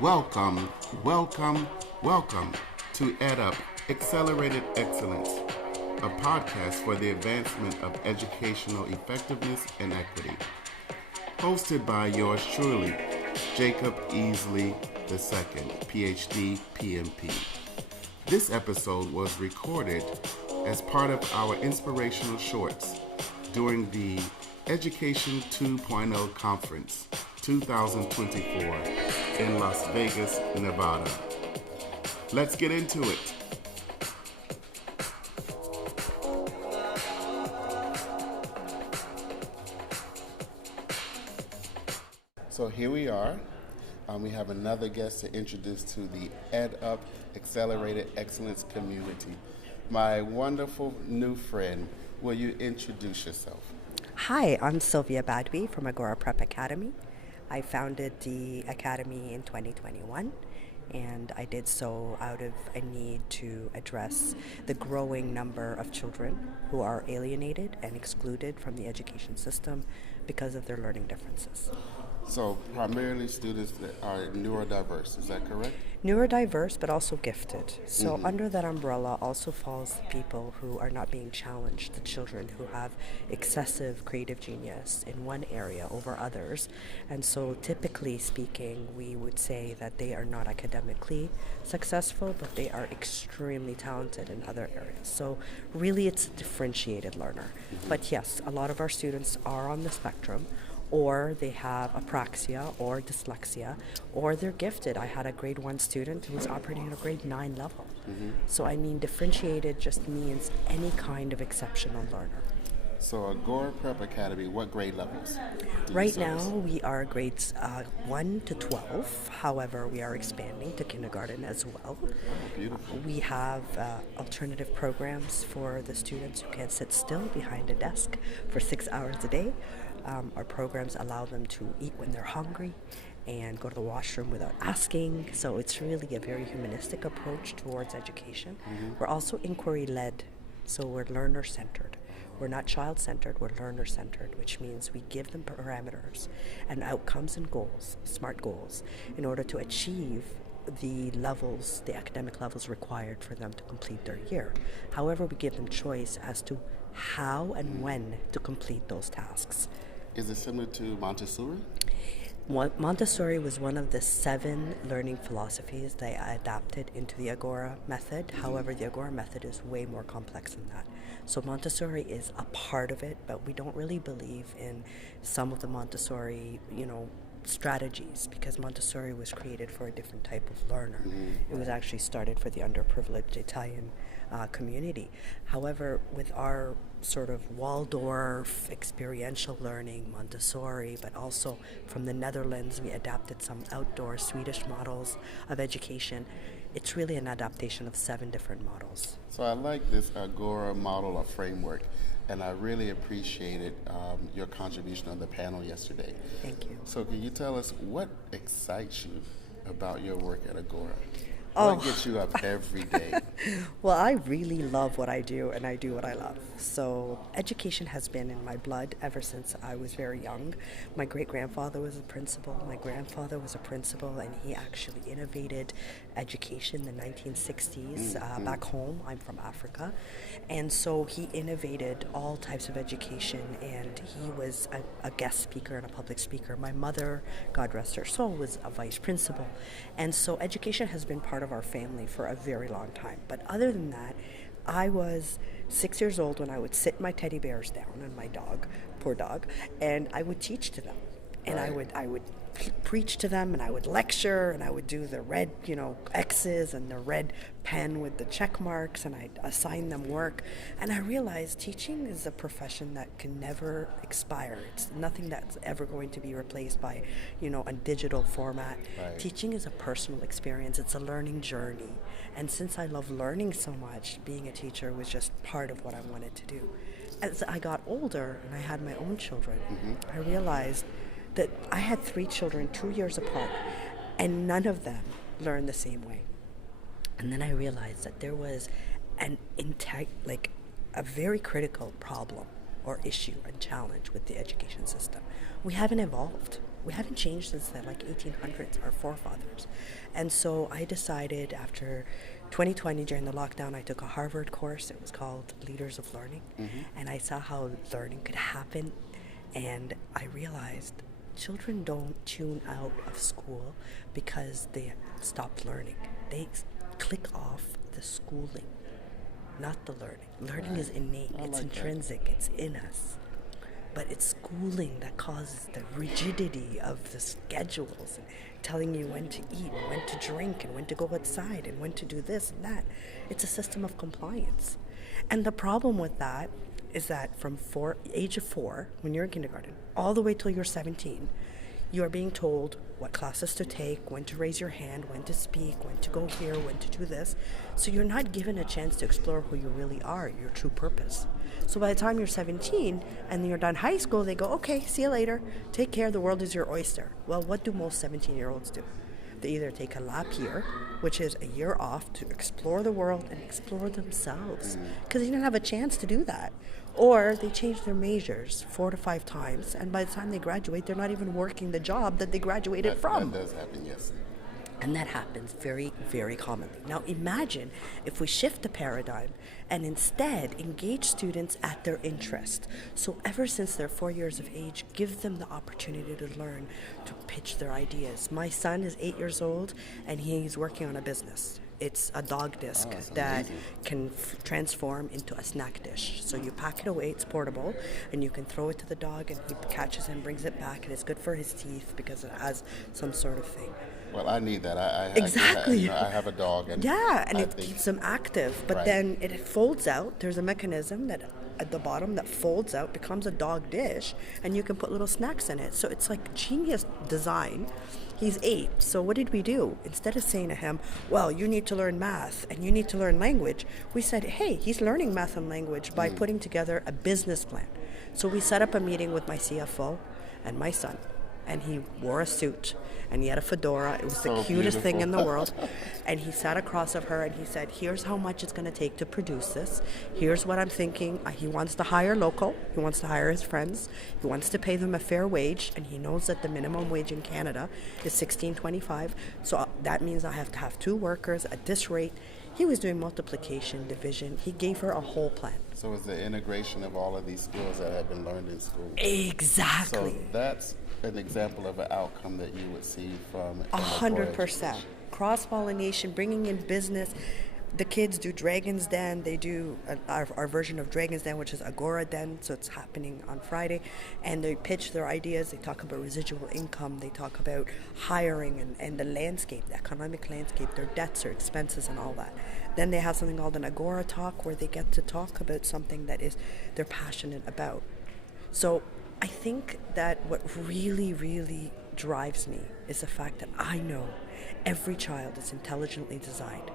Welcome, welcome, welcome to EdUp Accelerated Excellence, a podcast for the advancement of educational effectiveness and equity. Hosted by yours truly, Jacob Easley II, PhD, PMP. This episode was recorded as part of our Inspirational Shorts during the Education 2.0 Conference 2024 in Las Vegas, Nevada. Let's get into it. So here we are. We have another guest to introduce to the EdUp Accelerated Excellence community. My wonderful new friend, will you introduce yourself? Hi, I'm Sylvia Badwi from Agora Prep Academy. I founded the academy in 2021, and I did so out of a need to address the growing number of children who are alienated and excluded from the education system because of their learning differences. So primarily students that are neurodiverse, is that correct? Neurodiverse, but also gifted. So under that umbrella also falls people who are not being challenged, the children who have excessive creative genius in one area over others. And so typically speaking, we would say that they are not academically successful, but they are extremely talented in other areas. So really it's a differentiated learner. But yes, a lot of our students are on the spectrum, or they have apraxia or dyslexia, or they're gifted. I had a grade 1 student who was operating at a grade 9 level. So I mean, differentiated just means any kind of exceptional learner. So Agora Prep Academy, what grade levels? Right now, we are grades 1 to 12. However, we are expanding to kindergarten as well. Oh, beautiful. We have alternative programs for the students who can't sit still behind a desk for 6 hours a day. Our programs allow them to eat when they're hungry and go to the washroom without asking. So it's really a very humanistic approach towards education. We're also inquiry-led, so we're learner-centered. We're not child-centered, we're learner-centered, which means we give them parameters and outcomes and goals, SMART goals, in order to achieve the levels, the academic levels required for them to complete their year. However, we give them choice as to how and when to complete those tasks. Is it similar to Montessori? Montessori was one of the 7 learning philosophies that I adapted into the Agora method. However, the Agora method is way more complex than that. So Montessori is a part of it, but we don't really believe in some of the Montessori, strategies, because Montessori was created for a different type of learner. It was actually started for the underprivileged Italian community. However, with our sort of Waldorf experiential learning, Montessori, but also from the Netherlands, we adapted some outdoor Swedish models of education. It's really an adaptation of 7 different models. So I like this Agora model or framework, and I really appreciated your contribution on the panel yesterday. Thank you. So can you tell us what excites you about your work at Agora? Oh. What gets you up every day? Well, I really love what I do, and I do what I love. So education has been in my blood ever since I was very young. My great-grandfather was a principal. My grandfather was a principal, and he actually innovated education in the 1960s back home. I'm from Africa. And so he innovated all types of education, and he was a guest speaker and a public speaker. My mother, God rest her soul, was a vice principal. And so education has been part of our family for a very long time. But other than that, I was 6 years old when I would sit my teddy bears down and my dog, poor dog, and I would teach to them. And Right. I would preach to them, and I would lecture, and I would do the red, X's and the red pen with the check marks, and I'd assign them work. And I realized teaching is a profession that can never expire. It's nothing that's ever going to be replaced by, a digital format. Right. Teaching is a personal experience. It's a learning journey. And since I love learning so much, being a teacher was just part of what I wanted to do. As I got older and I had my own children, I realized that I had 3 children 2 years apart, and none of them learned the same way. And then I realized that there was a very critical problem or issue and challenge with the education system. We haven't evolved. We haven't changed since the 1800s, our forefathers. And so I decided after 2020, during the lockdown, I took a Harvard course. It was called Leaders of Learning. And I saw how learning could happen. And I realized children don't tune out of school because they stop learning. They click off the schooling, not the learning. Learning is innate, it's intrinsic, it's in us. But it's schooling that causes the rigidity of the schedules, and telling you when to eat, and when to drink, and when to go outside, and when to do this and that. It's a system of compliance. And the problem with that is that from age of 4, when you're in kindergarten, all the way till you're 17, you are being told what classes to take, when to raise your hand, when to speak, when to go here, when to do this. So you're not given a chance to explore who you really are, your true purpose. So by the time you're 17 and you're done high school, they go, okay, see you later. Take care, the world is your oyster. Well, what do most 17-year-olds do? They either take a lap year, which is a year off to explore the world and explore themselves, because they didn't have a chance to do that. Or they change their majors 4 to 5 times, and by the time they graduate, they're not even working the job that they graduated from. That does happen, yes. And that happens very, very commonly. Now imagine if we shift the paradigm and instead engage students at their interest. So ever since they're 4 years of age, give them the opportunity to learn, to pitch their ideas. My son is 8 years old and he's working on a business. It's a dog disc that can transform into a snack dish. So you pack it away, it's portable, and you can throw it to the dog and he catches it and brings it back, and it's good for his teeth because it has some sort of thing. Well, I need that. Exactly. I have a dog. And it keeps them active. But then it folds out. There's a mechanism that at the bottom that folds out, becomes a dog dish, and you can put little snacks in it. So it's like genius design. He's 8. So what did we do? Instead of saying to him, well, you need to learn math and you need to learn language, we said, hey, he's learning math and language by putting together a business plan. So we set up a meeting with my CFO and my son. And he wore a suit, and he had a fedora. It was the cutest thing in the world. And he sat across of her, and he said, here's how much it's going to take to produce this. Here's what I'm thinking. He wants to hire local. He wants to hire his friends. He wants to pay them a fair wage, and he knows that the minimum wage in Canada is $16.25. So that means I have to have 2 workers at this rate. He was doing multiplication, division. He gave her a whole plan. So it's the integration of all of these skills that have been learned in school. Exactly. So that's an example of an outcome that you would see from 100%. Cross-pollination, bringing in business. The kids do Dragon's Den. They do our version of Dragon's Den, which is Agora Den, so it's happening on Friday. And they pitch their ideas. They talk about residual income. They talk about hiring and the landscape, the economic landscape, their debts, their expenses, and all that. Then they have something called an Agora Talk, where they get to talk about something that is they're passionate about. So I think that what really, really drives me is the fact that I know every child is intelligently designed,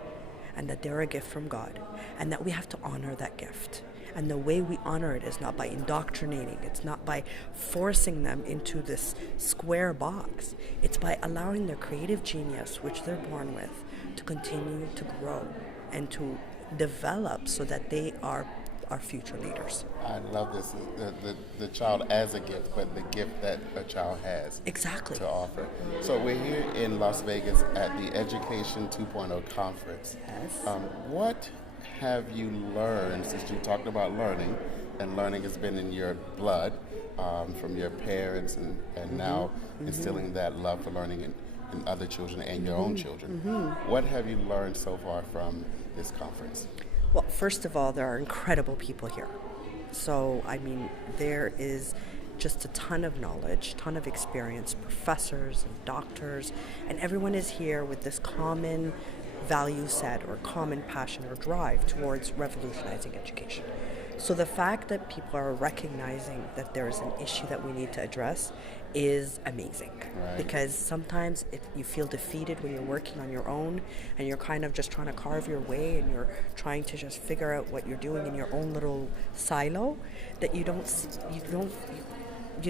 and that they're a gift from God, and that we have to honor that gift. And the way we honor it is not by indoctrinating, it's not by forcing them into this square box. It's by allowing their creative genius, which they're born with, to continue to grow and to develop so that they are our future leaders. I love this, the child as a gift, but the gift that a child has exactly to offer. So we're here in Las Vegas at the Education 2.0 conference. Yes. What have you learned, since you talked about learning, and learning has been in your blood from your parents and now instilling that love for learning in other children and your own children. What have you learned so far from this conference? Well, first of all, there are incredible people here. So, I mean, there is just a ton of knowledge, ton of experience, professors and doctors, and everyone is here with this common value set or common passion or drive towards revolutionizing education. So the fact that people are recognizing that there is an issue that we need to address is amazing. Right. Because sometimes if you feel defeated when you're working on your own and you're kind of just trying to carve your way and you're trying to just figure out what you're doing in your own little silo, that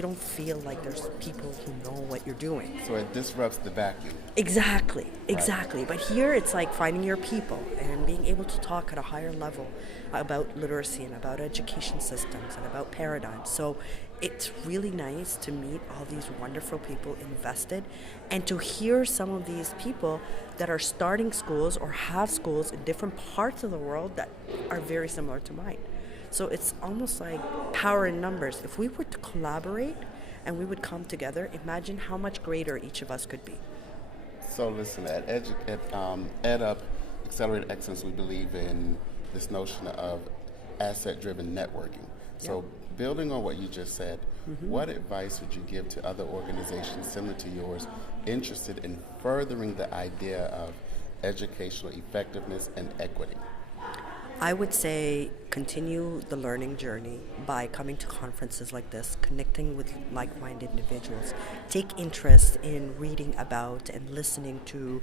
don't feel like there's people who know what you're doing. So it disrupts the vacuum. Exactly. Right. But here it's like finding your people and being able to talk at a higher level about literacy and about education systems and about paradigms. So it's really nice to meet all these wonderful people invested and to hear some of these people that are starting schools or have schools in different parts of the world that are very similar to mine. So it's almost like power in numbers. If we were to collaborate and we would come together, imagine how much greater each of us could be. So listen, at Up Accelerated Excellence, we believe in this notion of asset-driven networking. So building on what you just said, what advice would you give to other organizations similar to yours interested in furthering the idea of educational effectiveness and equity? I would say continue the learning journey by coming to conferences like this, connecting with like-minded individuals. Take interest in reading about and listening to,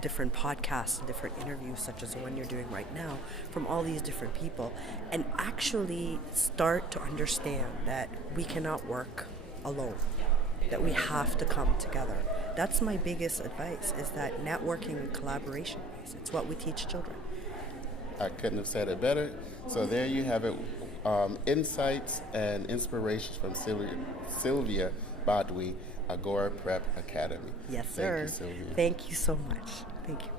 different podcasts, different interviews, such as the one you're doing right now, from all these different people, and actually start to understand that we cannot work alone, that we have to come together. That's my biggest advice, is that networking and collaboration, it's what we teach children. I couldn't have said it better. So there you have it. Insights and inspirations from Sylvia Badwi, Agora Prep Academy. Yes, sir. Thank you, Sylvia. Thank you so much. Thank you.